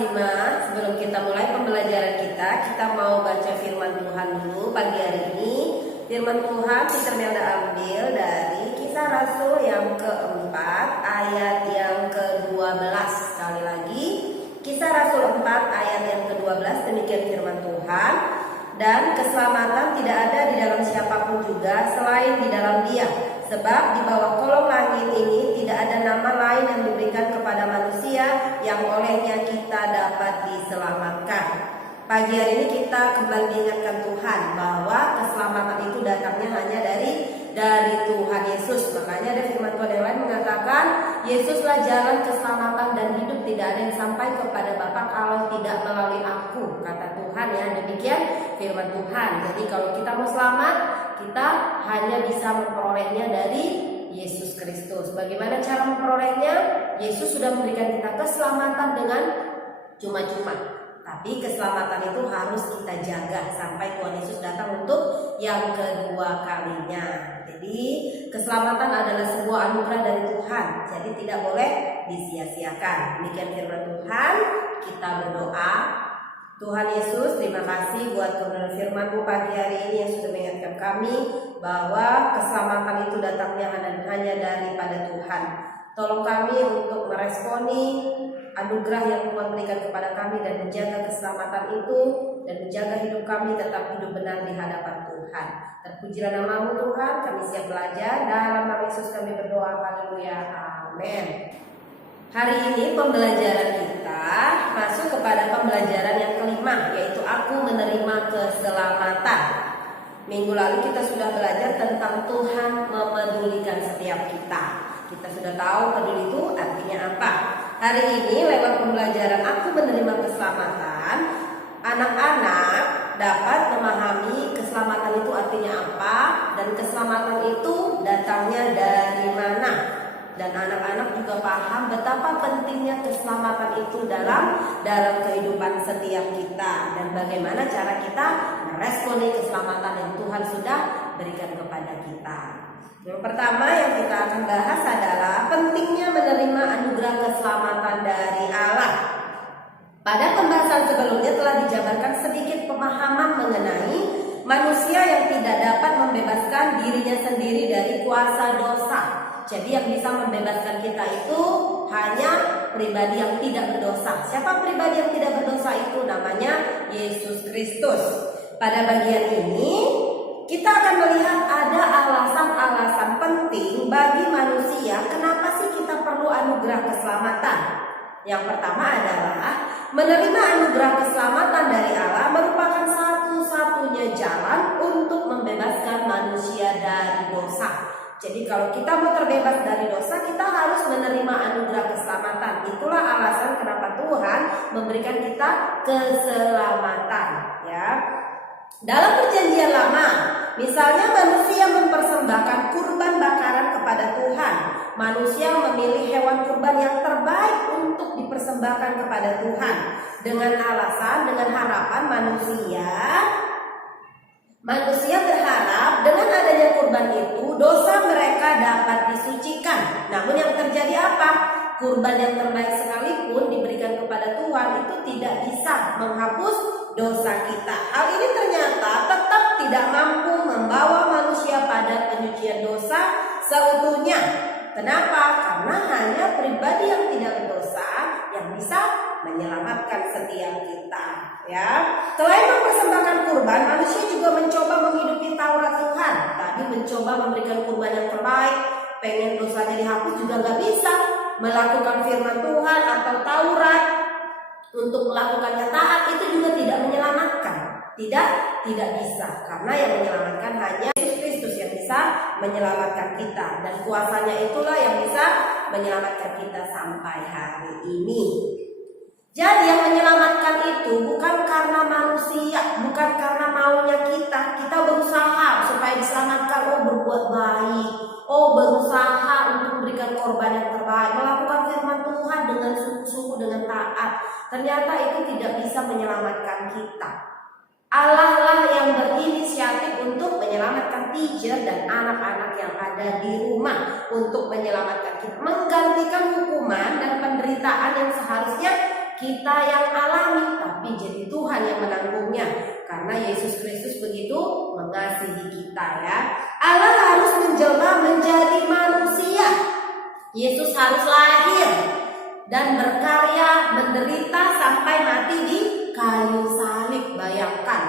Simas, sebelum kita mulai pembelajaran kita mau baca firman Tuhan dulu pagi hari ini. Firman Tuhan Peter Melda ambil dari Kisah Rasul yang keempat ayat yang ke-12. Sekali lagi, Kisah Rasul 4 ayat yang ke-12, demikian firman Tuhan. Dan keselamatan tidak ada di dalam siapapun juga selain di dalam Dia. Sebab di bawah kolong langit ini tidak ada nama lain yang diberikan kepada manusia yang olehnya kita dapat diselamatkan. Pagi hari ini kita kembali diingatkan Tuhan bahwa keselamatan itu datangnya hanya dari Tuhan Yesus. Makanya ada firman Tuhan yang lain mengatakan, Yesuslah jalan keselamatan dan hidup, tidak ada yang sampai kepada Bapa kalau tidak melalui aku, kata Tuhan ya. Demikian firman Tuhan. Jadi kalau kita mau selamat, kita hanya bisa memperolehnya dari Yesus Kristus. Bagaimana cara memperolehnya? Yesus sudah memberikan kita keselamatan dengan cuma-cuma. Tapi keselamatan itu harus kita jaga sampai Tuhan Yesus datang untuk yang kedua kalinya. Jadi keselamatan adalah sebuah anugerah dari Tuhan. Jadi tidak boleh disia-siakan. Demikian firman Tuhan. Kita berdoa. Tuhan Yesus, terima kasih buat kebenaran firman-Mu pagi hari ini yang sudah mengingatkan kami bahwa keselamatan itu datangnya hanya daripada Tuhan. Tolong kami untuk meresponi anugerah yang Tuhan berikan kepada kami dan menjaga keselamatan itu dan menjaga hidup kami tetap hidup benar di hadapan Tuhan. Terpujilah nama-Mu Tuhan, kami siap belajar. Dalam nama Yesus kami berdoa, haleluya, amin. Hari ini pembelajaran kita masuk kepada pembelajaran yang kelima, yaitu aku menerima keselamatan. Minggu lalu kita sudah belajar tentang Tuhan memedulikan setiap kita. Kita sudah tahu peduli itu artinya apa. Hari ini lewat pembelajaran aku menerima keselamatan, anak-anak dapat memahami keselamatan itu artinya apa dan keselamatan itu datangnya dari mana. Dan anak-anak juga paham betapa pentingnya keselamatan itu dalam kehidupan setiap kita dan bagaimana cara kita meresponi keselamatan yang Tuhan sudah berikan kepada kita. Yang pertama yang kita akan bahas adalah pentingnya menerima anugerah keselamatan dari Allah. Pada pembahasan sebelumnya telah dijabarkan sedikit pemahaman mengenai manusia yang tidak dapat membebaskan dirinya sendiri dari kuasa dosa. Jadi yang bisa membebaskan kita itu hanya pribadi yang tidak berdosa. Siapa pribadi yang tidak berdosa itu? Namanya Yesus Kristus. Pada bagian ini kita akan melihat ada alasan-alasan penting bagi manusia kenapa sih kita perlu anugerah keselamatan. Yang pertama adalah menerima anugerah keselamatan dari Allah merupakan satu-satunya jalan untuk membebaskan manusia dari dosa. Jadi kalau kita mau terbebas dari dosa, kita harus menerima anugerah keselamatan. Itulah alasan kenapa Tuhan memberikan kita keselamatan, ya. Dalam perjanjian lama, misalnya manusia mempersembahkan kurban bakaran kepada Tuhan. Manusia memilih hewan kurban yang terbaik untuk dipersembahkan kepada Tuhan. Dengan harapan manusia berharap dengan adanya kurban itu dosa mereka dapat disucikan. Namun yang terjadi apa? Kurban yang terbaik sekalipun diberikan kepada Tuhan itu tidak bisa menghapus dosa kita. Hal ini ternyata tetap tidak mampu membawa manusia pada penyucian dosa seutuhnya. Kenapa? Karena hanya pribadi yang tidak berdosa yang bisa menyelamatkan setiap kita, ya. Selain mempersembahkan kurban, manusia juga mencoba menghidupi Taurat Tuhan. Tadi mencoba memberikan kurban yang terbaik, pengen dosanya dihapus juga nggak bisa. Melakukan firman Tuhan atau Taurat untuk melakukannya taat itu juga tidak menyelamatkan. Tidak bisa, karena yang menyelamatkan hanya Yesus Kristus yang bisa menyelamatkan kita, dan kuasanya itulah yang bisa menyelamatkan kita sampai hari ini. Jadi yang menyelamatkan itu bukan karena manusia, bukan karena maunya kita berusaha supaya diselamatkan, berbuat baik, berusaha untuk memberikan korban yang terbaik, melakukan firman Tuhan dengan sungguh-sungguh, dengan taat. Ternyata itu tidak bisa menyelamatkan kita. Allah lah yang berinisiatif untuk menyelamatkan teacher dan anak-anak yang ada di rumah, untuk menyelamatkan kita, menggantikan hukuman dan penderitaan yang seharusnya kita yang alami, tapi jadi Tuhan yang menanggungnya. Karena Yesus Kristus begitu mengasihi kita ya. Allah harus menjelma menjadi manusia. Yesus harus lahir dan berkarya, menderita sampai mati di kayu salib. Bayangkan,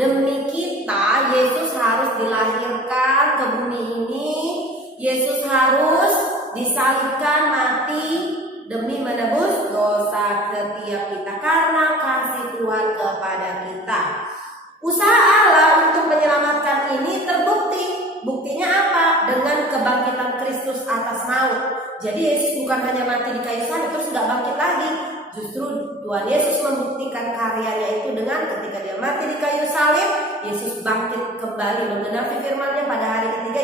demi kita Yesus harus dilahirkan ke bumi ini. Yesus harus disalibkan, mati demi menebus dosa setiap kita karena kasih Tuhan kepada kita. Usaha Allah untuk menyelamatkan ini terbukti. Buktinya apa? Dengan kebangkitan Kristus atas maut. Jadi Yesus bukan hanya mati di kayu salib terus sudah bangkit lagi. Justru Tuhan Yesus membuktikan karyanya itu dengan ketika dia mati di kayu salib, Yesus bangkit kembali, menggenapi firman-Nya pada hari ketiga.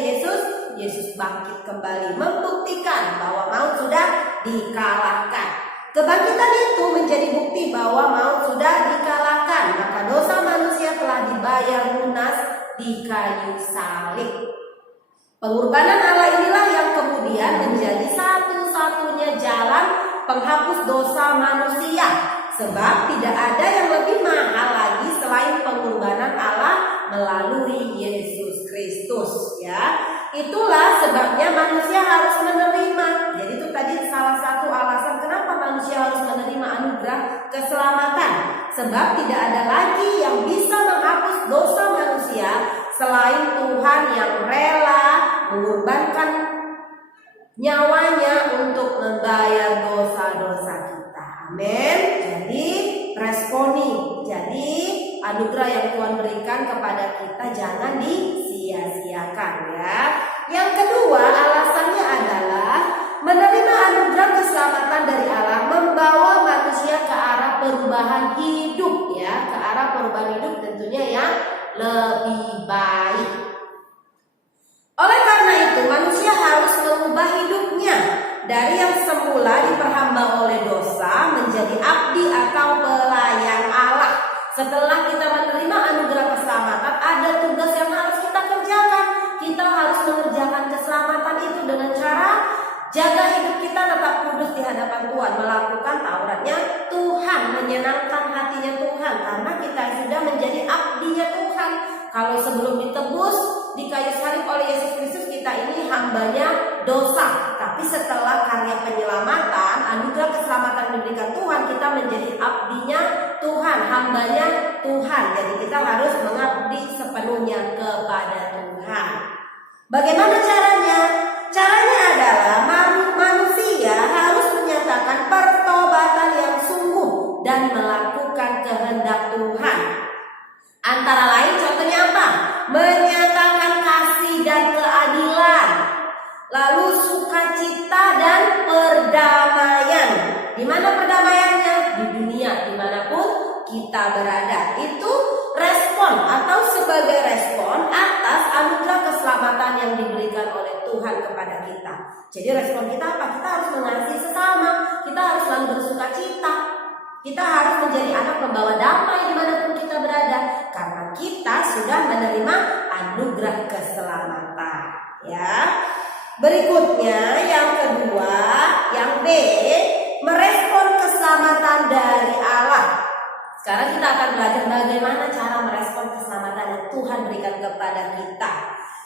Yesus bangkit kembali, membuktikan bahwa maut sudah dikalahkan. Kebangkitan itu menjadi bukti bahwa maut sudah dikalahkan, maka dosa manusia telah dibayar lunas di kayu salib. Pengorbanan Allah inilah yang kemudian menjadi satu-satunya jalan penghapus dosa manusia, sebab tidak ada yang lebih mahal lagi selain pengorbanan Allah melalui Yesus Kristus ya. Itulah sebabnya manusia harus menerima. Jadi itu tadi salah satu alasan kenapa manusia harus menerima anugerah keselamatan. Sebab tidak ada lagi yang bisa menghapus dosa manusia selain Tuhan yang rela mengorbankan nyawanya untuk membayar dosa-dosa kita. Amin. Jadi responi. Jadi anugerah yang Tuhan berikan kepada kita jangan disia-siakan ya. Yang kedua alasannya adalah menerima anugerah keselamatan dari Allah membawa manusia ke arah perubahan hidup ya, ke arah perubahan hidup tentunya yang lebih baik. Oleh karena itu manusia harus mengubah hidupnya dari yang semula diperhamba oleh dosa menjadi abdi atau pelayan Allah. Setelah kita menerima anugerah keselamatan, ada tugas yang harus kita kerjakan. Kita harus mengerjakan keselamatan itu dengan cara jaga hidup kita tetap kudus di hadapan Tuhan, melakukan Tauratnya Tuhan, menyenangkan hatinya Tuhan, karena kita sudah menjadi abdinya Tuhan. Kalau sebelum ditebus di kayu salib oleh Yesus Kristus, kita ini hambanya dosa. Tapi setelah karya penyelamatan, anugerah keselamatan diberikan Tuhan, kita menjadi abdinya Tuhan, hambanya Tuhan. Jadi kita harus mengabdi sepenuhnya kepada Tuhan. Bagaimana caranya? Caranya adalah manusia harus menyatakan pertobatan yang sungguh dan melakukan kehendak Tuhan. Antara lain contohnya apa? Menyatakan kasih dan keadilan, lalu sukacita dan perdamaian. Di mana perdamaiannya? Di dunia dimanapun kita berada. Itu respon atau sebagai respon atas anugerah keselamatan yang diberikan oleh Tuhan kepada kita. Jadi respon kita apa? Kita harus mengasihi sesama, kita harus selalu bersukacita, kita harus menjadi anak pembawa damai dimanapun kita berada, karena kita sudah menerima anugerah keselamatan. Ya. Berikutnya yang kedua, yang B, merespon keselamatan dari Allah. Sekarang kita akan belajar bagaimana cara merespon keselamatan yang Tuhan berikan kepada kita.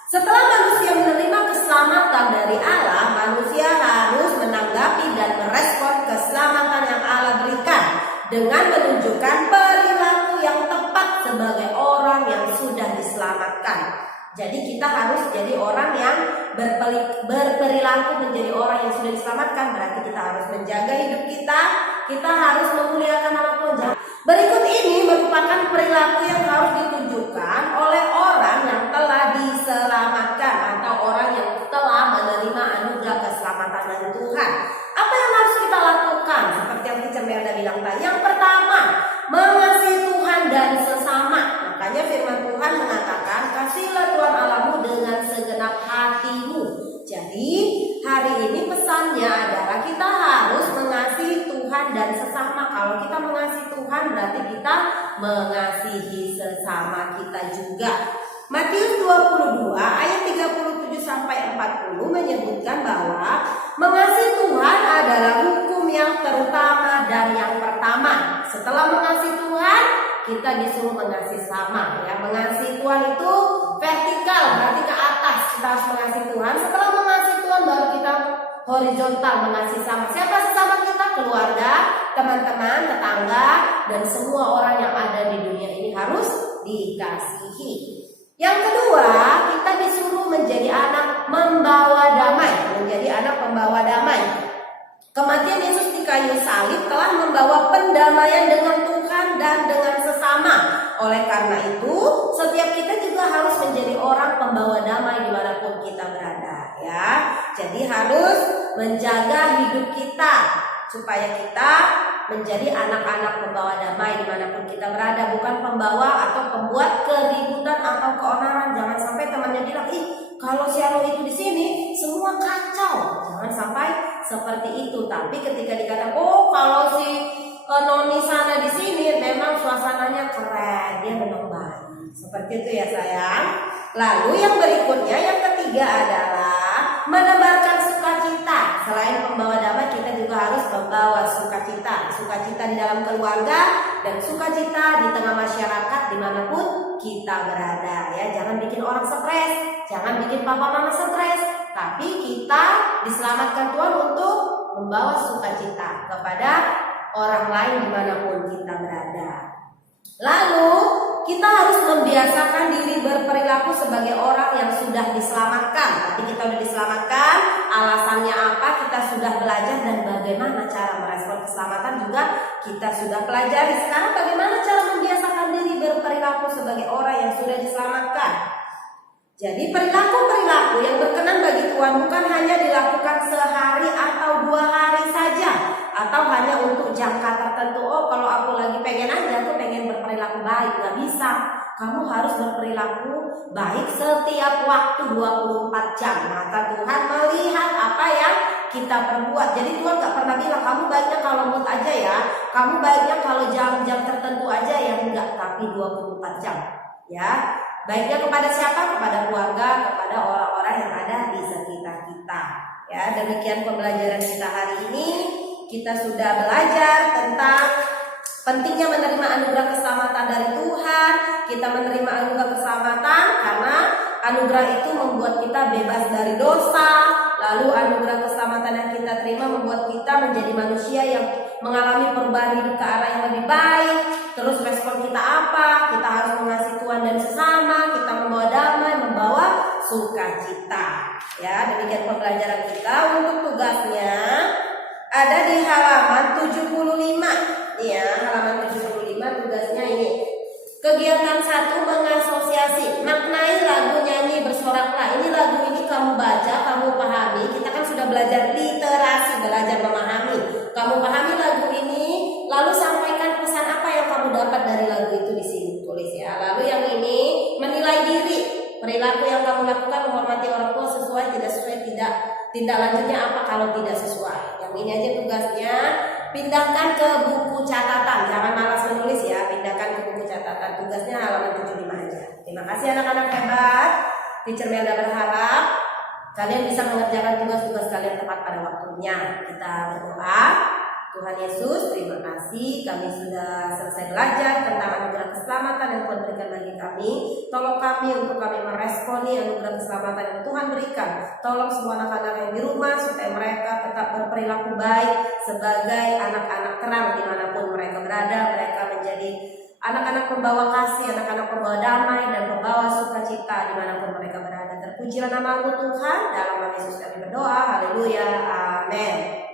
Setelah manusia menerima keselamatan dari Allah, manusia harus menanggapi dan merespon keselamatan yang Allah berikan dengan menunjukkan perilaku yang tepat sebagai orang yang sudah diselamatkan. Jadi kita harus jadi orang yang berperilaku menjadi orang yang sudah diselamatkan. Berarti kita harus menjaga hidup kita harus memuliakan nama Tuhan. Berikut ini merupakan perilaku yang harus ditunjukkan oleh orang yang telah diselamatkan atau orang yang telah menerima anugerah keselamatan dari Tuhan. Apa yang harus kita lakukan? Seperti yang Teacher Melda bilang tadi. Yang pertama, mengasihi Tuhan dan sesama. Makanya firman Tuhan mengatakan, kasihilah Tuhan Allahmu dengan segenap hatimu. Jadi hari ini pesannya adalah kita harus mengasihi Tuhan dan sesama. Kalau kita mengasihi Tuhan berarti kita mengasihi sesama kita juga. Matius 22 ayat 37 sampai 40 menyebutkan bahwa mengasihi Tuhan adalah hukum yang terutama dan yang pertama. Setelah mengasihi Tuhan, kita disuruh mengasihi sama, ya. Mengasihi Tuhan itu vertikal, berarti ke atas. Kita harus mengasihi Tuhan. Setelah mengasihi Tuhan baru kita horizontal, mengasihi sama. Siapa sesama kita? Keluarga, teman-teman, tetangga, dan semua orang yang ada di dunia ini harus dikasihi. Yang kedua, kita disuruh menjadi anak membawa damai, menjadi anak pembawa damai. Kematian Yesus di kayu salib telah membawa pendamaian dengan Tuhan dan dengan sesama. Oleh karena itu, setiap kita juga harus menjadi orang pembawa damai dimanapun kita berada, ya. Jadi harus menjaga hidup kita supaya kita menjadi anak-anak pembawa damai dimanapun kita berada, bukan pembawa atau pembuat keributan atau keonaran. Jangan sampai temannya bilang, ih kalau si Anu itu di sini semua kacau. Jangan sampai seperti itu. Tapi ketika dikatakan, oh kalau si Noni sana di sini memang suasananya keren, dia memang baik. Seperti itu ya sayang. Lalu yang berikutnya, yang ketiga adalah menebarkan sukacita. Selain membawa damai, kita juga harus membawa sukacita. Sukacita di dalam keluarga dan sukacita di tengah masyarakat dimanapun kita berada, ya. Jangan bikin orang stres, jangan bikin papa mama stres. Tapi kita diselamatkan Tuhan untuk membawa sukacita kepada orang lain dimanapun kita berada. Lalu kita harus membiasakan diri berperilaku sebagai orang yang sudah diselamatkan. Tadi kita sudah diselamatkan, alasannya apa, kita sudah belajar, dan bagaimana cara merespon keselamatan juga kita sudah pelajari. Sekarang bagaimana cara membiasakan diri berperilaku sebagai orang yang sudah diselamatkan. Jadi perilaku-perilaku yang berkenan bagi Tuhan bukan hanya dilakukan sehari atau 2 hari saja, atau hanya untuk jangka tertentu. Oh kalau aku lagi pengen aja tuh pengen berperilaku baik, gak bisa. Kamu harus berperilaku baik setiap waktu 24 jam. Mata Tuhan melihat apa yang kita perbuat. Jadi Tuhan gak pernah bilang kamu baiknya kalau mood aja ya, kamu baiknya kalau jam-jam tertentu aja ya, enggak, tapi 24 jam, ya. Baiknya kepada siapa? Kepada keluarga, kepada orang-orang yang ada di sekitar kita. Ya, demikian pembelajaran kita hari ini. Kita sudah belajar tentang pentingnya menerima anugerah keselamatan dari Tuhan. Kita menerima anugerah keselamatan karena anugerah itu membuat kita bebas dari dosa. Lalu anugerah keselamatan yang kita terima membuat kita menjadi manusia yang mengalami perubahan hidup ke arah yang lebih baik. Terus respon kita apa? Kita harus mengasihi Tuhan dan sesama. Kita membawa damai, membawa sukacita. Ya, demikian pembelajaran kita. Untuk tugasnya ada di halaman 75. Ya, halaman 75 tugasnya ini. Kegiatan 1, mengasosiasi. Maknai lagu, nyanyi, bersoraklah. Ini lagu ini kamu baca, kamu pahami. Kita kan sudah belajar literasi, belajar memahami. Kamu pahami lagu ini, lalu sampaikan pesan apa yang kamu dapat dari lagu itu di sini, tulis ya. Lalu yang ini menilai diri, perilaku yang kamu lakukan, menghormati orang tua sesuai, tidak sesuai, tidak tindak lanjutnya apa kalau tidak sesuai. Yang ini aja tugasnya. Pindahkan ke buku catatan, jangan malas menulis ya. Pindahkan ke buku catatan. Tugasnya halaman 75 aja. Terima kasih anak-anak hebat. Teacher Melda berharap kalian bisa mengerjakan tugas-tugas kalian tepat pada waktunya. Kita berdoa. Tuhan Yesus, terima kasih kami sudah selesai belajar tentang anugerah keselamatan yang Tuhan berikan bagi kami. Tolong kami untuk kami meresponi anugerah keselamatan yang Tuhan berikan. Tolong semua anak-anak yang di rumah supaya mereka tetap berperilaku baik sebagai anak-anak terang dimanapun mereka berada. Mereka menjadi anak-anak pembawa kasih, anak-anak pembawa damai, dan pembawa sukacita dimanapun mereka berada. Terpujilah nama-Mu Tuhan. Dalam nama Yesus kami berdoa. Haleluya. Amin.